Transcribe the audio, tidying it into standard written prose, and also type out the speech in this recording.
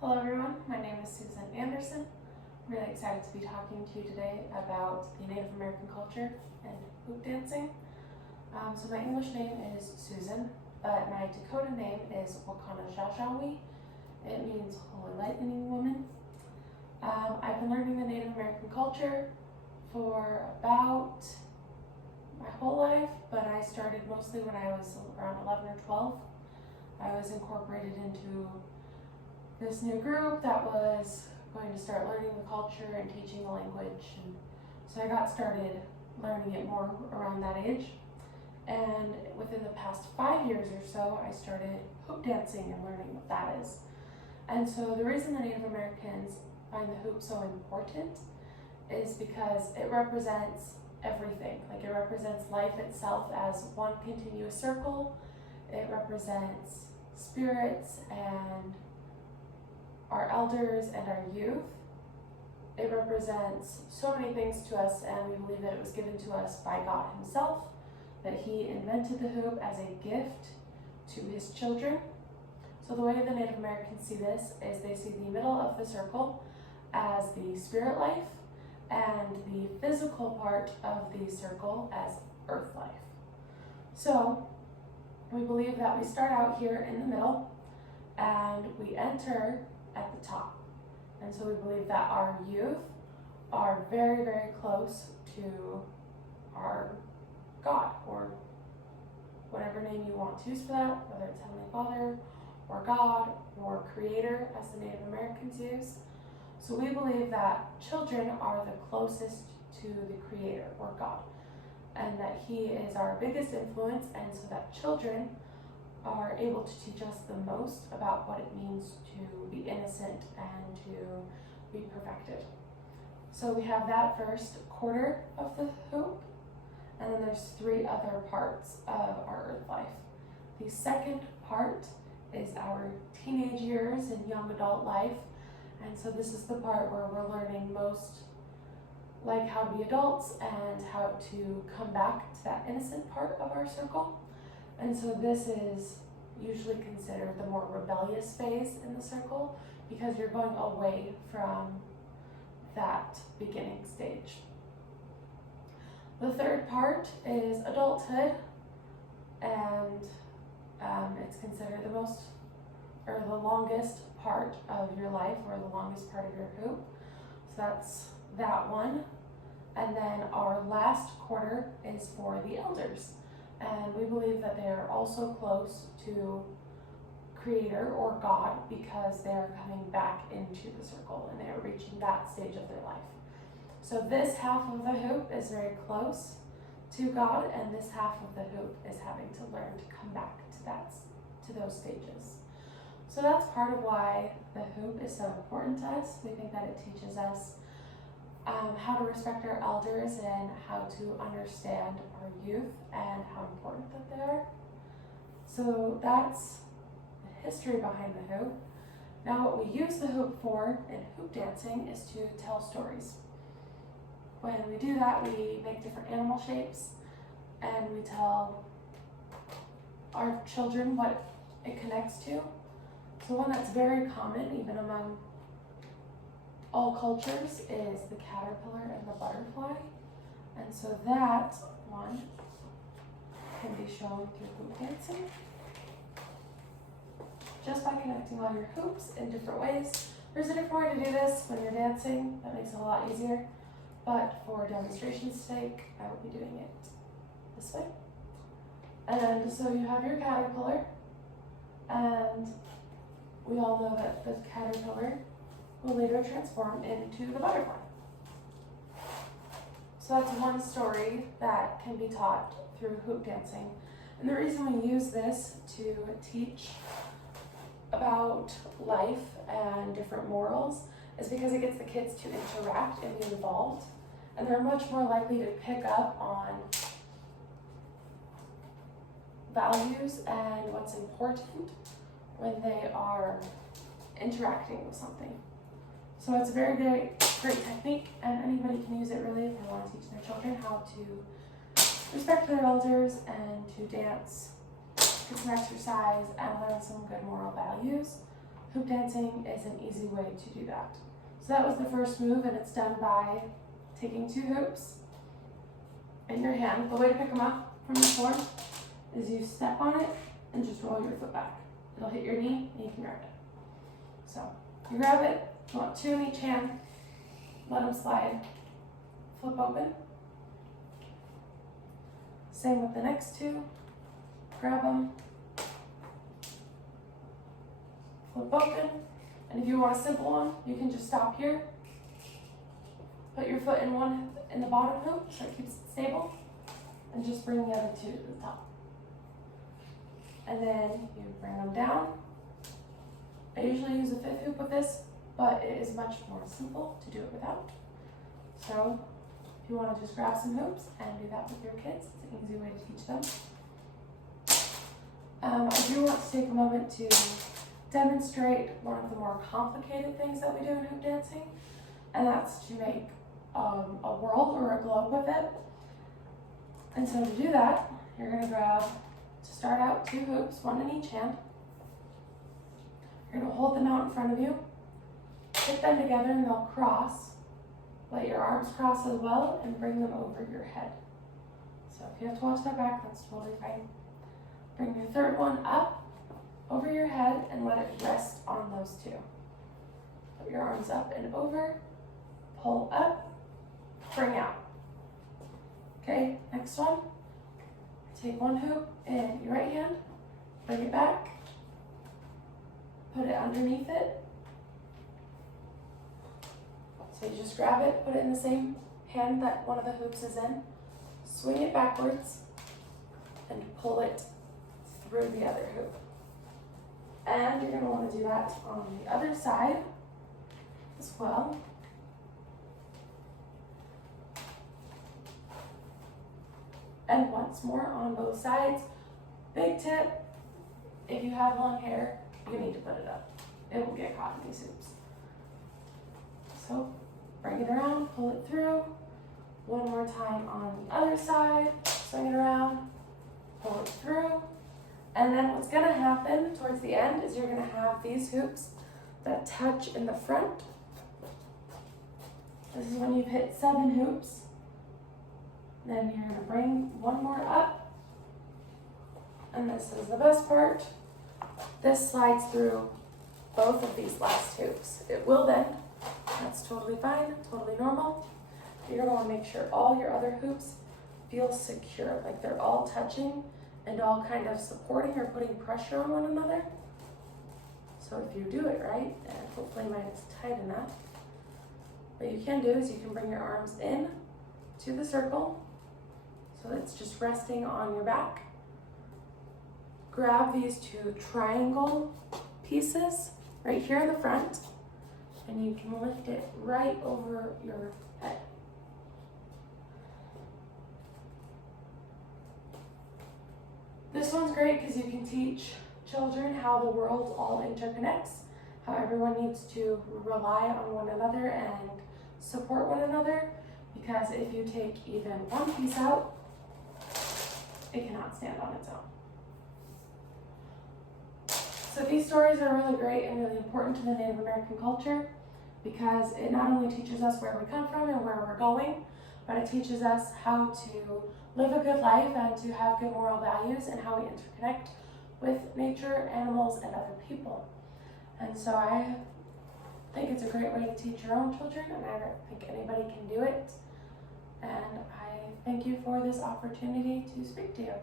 Hello everyone, my name is Susan Anderson. I'm really excited to be talking to you today about the Native American culture and hoop dancing. So my English name is Susan, but my Dakota name is Wakana Shashawi. It means Holy Lightning Woman. I've been learning the Native American culture for about my whole life, but I started mostly when I was around 11 or 12. I was incorporated into this new group that was going to start learning the culture and teaching the language, and so I got started learning it more around that age. And within the past 5 years or so, I started hoop dancing and learning what that is. And so the reason the Native Americans find the hoop so important is because it represents everything. Like, it represents life itself as one continuous circle. It represents spirits and our elders and our youth. It represents so many things to us, and we believe that it was given to us by God himself, that he invented the hoop as a gift to his children. So the way the Native Americans see this is they see the middle of the circle as the spirit life and the physical part of the circle as earth life. So we believe that we start out here in the middle and we enter at the top. And so we believe that our youth are very, very close to our God, or whatever name you want to use for that, whether it's Heavenly Father or God or Creator, as the Native Americans use. So we believe that children are the closest to the Creator or God, and that he is our biggest influence, and so that children are able to teach us the most about what it means to be innocent and to be perfected. So we have that first quarter of the hoop, and then there's 3 other parts of our earth life. The second part is our teenage years and young adult life, and so this is the part where we're learning most, like, how to be adults and how to come back to that innocent part of our circle. And so this is usually considered the more rebellious phase in the circle, because you're going away from that beginning stage. The third part is adulthood, and it's considered the most, or the longest part of your life, or the longest part of your hoop. So that's that one. And then our last quarter is for the elders. And we believe that they are also close to Creator or God, because they are coming back into the circle and they are reaching that stage of their life. So this half of the hoop is very close to God, and this half of the hoop is having to learn to come back to those stages. So that's part of why the hoop is so important to us. We think that it teaches us how to respect our elders and how to understand our youth and how important that they are. So that's the history behind the hoop. Now, what we use the hoop for in hoop dancing is to tell stories. When we do that, we make different animal shapes and we tell our children what it connects to. So one that's very common, even among all cultures, is the caterpillar and the butterfly. And so that one can be shown through hoop dancing, just by connecting all your hoops in different ways. There's a different way to do this when you're dancing that makes it a lot easier, but for demonstration's sake, I will be doing it this way. And so you have your caterpillar, and we all know that the caterpillar will later transform into the butterfly. So that's one story that can be taught through hoop dancing. And the reason we use this to teach about life and different morals is because it gets the kids to interact and be involved, and they're much more likely to pick up on values and what's important when they are interacting with something. So it's a very great technique, and anybody can use it really if they want to teach their children how to respect their elders and to dance, get some exercise, and learn some good moral values. hoop dancing is an easy way to do that. So that was the first move, and it's done by taking 2 hoops in your hand. The way to pick them up from the floor is you step on it and just roll your foot back. It'll hit your knee and you can grab it. So you grab it, you want 2 in each hand, let them slide, flip open. Same with the next 2, grab them, flip open, and if you want a simple one, you can just stop here, put your foot in the bottom hoop so it keeps it stable, and just bring the other 2 to the top. And then you bring them down. I usually use a 5th hoop with this, but it is much more simple to do it without. So if you want to just grab some hoops and do that with your kids, it's an easy way to teach them. I do want to take a moment to demonstrate one of the more complicated things that we do in hoop dancing, and that's to make a world or a globe with it. And so to do that, you're going to grab, to start out, 2 hoops, 1 in each hand. You're going to hold them out in front of you, put them together and they'll cross. Let your arms cross as well and bring them over your head. So if you have to watch that back, that's totally fine. Bring your 3rd one up over your head and let it rest on those 2. Put your arms up and over, pull up, bring out. Okay, next one. Take 1 hoop in your right hand, bring it back, put it underneath it. So you just grab it, put it in the same hand that one of the hoops is in, swing it backwards, and pull it through the other hoop. And you're going to want to do that on the other side as well. And once more on both sides. Big tip, if you have long hair, you need to put it up. It will get caught in these hoops. So bring it around, pull it through. One more time on the other side, swing it around, pull it through. And then what's going to happen towards the end is you're going to have these hoops that touch in the front. This is when you've hit 7 hoops. Then you're going to bring 1 more up. And this is the best part. This slides through both of these last hoops. It will then. That's totally fine, totally normal. You're going to want to make sure all your other hoops feel secure, like they're all touching and all kind of supporting or putting pressure on one another. So if you do it right, and hopefully mine is tight enough, what you can do is you can bring your arms in to the circle, so it's just resting on your back. Grab these 2 triangle pieces right here in the front, and you can lift it right over your head. This one's great because you can teach children how the world all interconnects, how everyone needs to rely on one another and support one another, because if you take even one piece out, it cannot stand on its own. So these stories are really great and really important to the Native American culture, because it not only teaches us where we come from and where we're going, but it teaches us how to live a good life and to have good moral values and how we interconnect with nature, animals, and other people. And so I think it's a great way to teach your own children, and I think anybody can do it. And I thank you for this opportunity to speak to you.